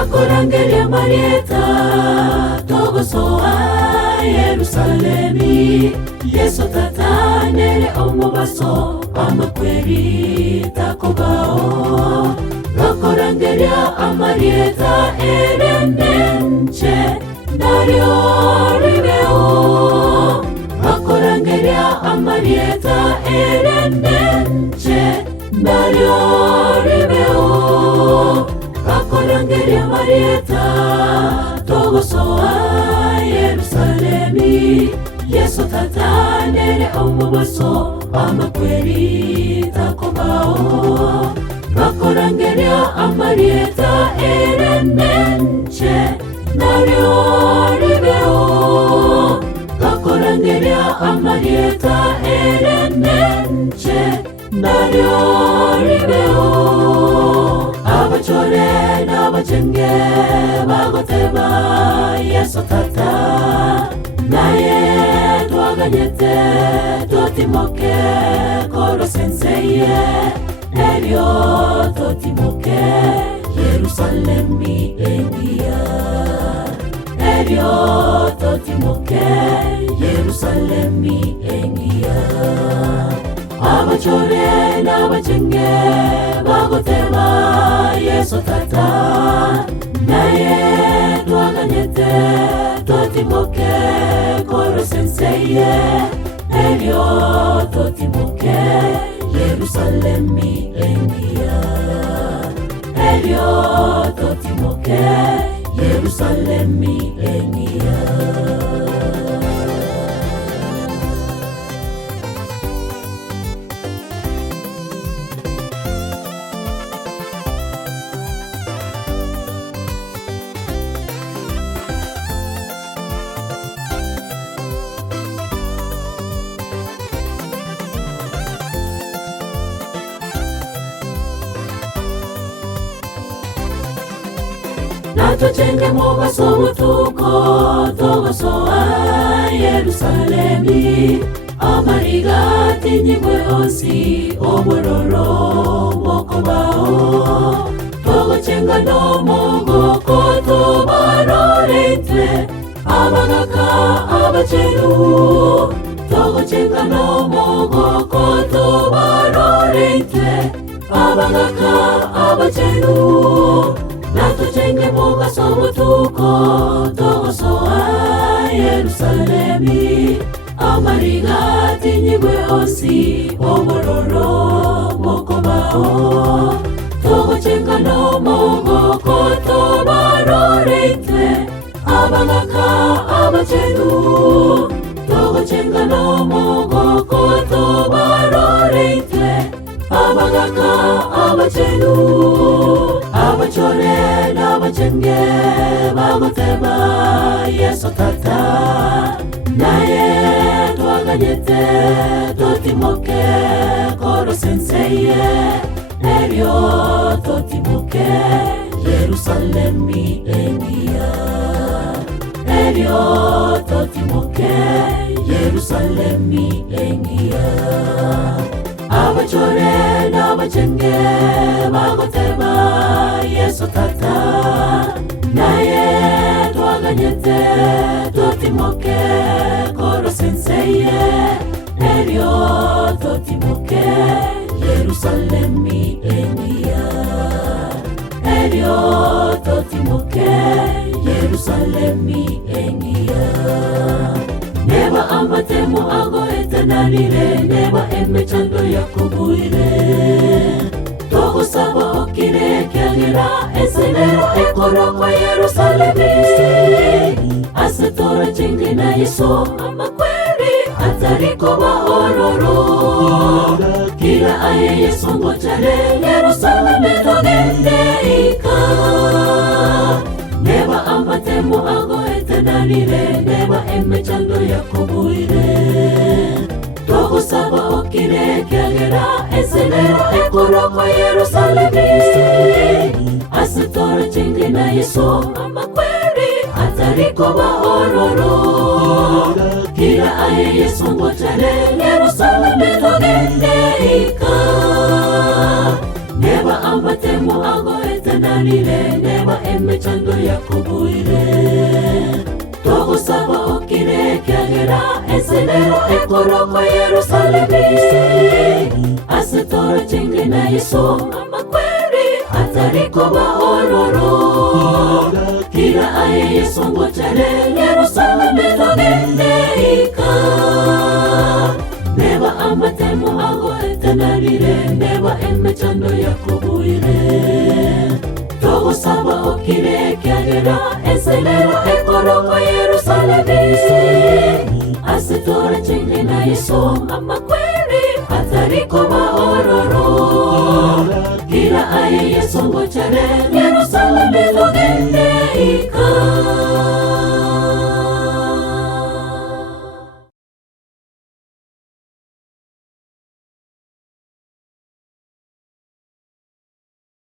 Bakorangeria Marieta togosoa Yerusalemi Yesu tatanere omubaso amakweri takobao Bakorangeria Amarieta erenenche Dario ribeo Bakorangeria Amarieta erenenche Dario ribeo Bakorangeria Marieta togosoa Yerusalemi Yesu tatanere omubaso amakweri takobao Bakorangeria Amarieta erenenche Dario ribeo Bakorangeria Amarieta erenenche Dario ribeo Abachore n'abachenge bagoteba Yesu tata naye twaganyete totimoke koro senseye Elio totimoke Yerusalemi engia Elio totimoke Yerusalemi engia Abachore n'abachenge bagoteba Yesu tata naye twaganyete totimoke koro senseye Elio totimoke Yerusalemi engia Elio totimoke Yerusalemi engia Natocenge mubaso mutuko togosoa Yerusalemi Amarigati nyigwe onsi obororo mokobao Togochenga no mogoko tobarorete Abagaka abachenu Togochenga no mogoko tobarorete Abagaka abachenu Natocenge mubaso mutuko togosoa Yerusalemi Amarigati nyigwe onsi obororo mokobao Togochenga no mogoko tobarorete Abagaka abachenu Togochenga no mogoko tobarorete Abagaka abachenu Abachore n'abachenge bagoteba Yesu tata naye twaganyete totimoke koro senseye Elio totimoke Yerusalemi engia Elio totimoke Yerusalemi engia Abachore n'abachenge bagoteba Yesu tata naye twaganyete totimoke koro senseye Elio totimoke Yerusalemi engia Elio totimoke Yerusalemi engia Neba amatemu ago etenanire Neba emechando yakubuire Togo saba okire kiagira Esenero ekoroko Yerusalemi Asetora chingi na Yesu amakweri Atariko bahororo Kila aye Yesu ngochare Yerusalemi togendeika Neba amatemu ago etenanire Neba emechando yakubuire Togo saba okire kiagera Esenero ekoroko Yerusalemi Asetora chingi na Yesu amakweri Atariko bahororo Kila aye Yesu ngochare Yerusalemi togendeika Neba amatemu ago etenanire Neba emechando yakubwire togusaba okire kyagera esenero ekoroko Yerusalemi asetoro chingi na Yesu amakweri atariko bahororo kila aye Yesu ngochare Yerusalemi togendeika neba amatemu ago etenarire neba emechando yakubwire togusaba okire kyagera esenero ekoroko Yerusalemi asetoro chingi na Yesu amakweri atariko bahororo kila aye Yesu ngochare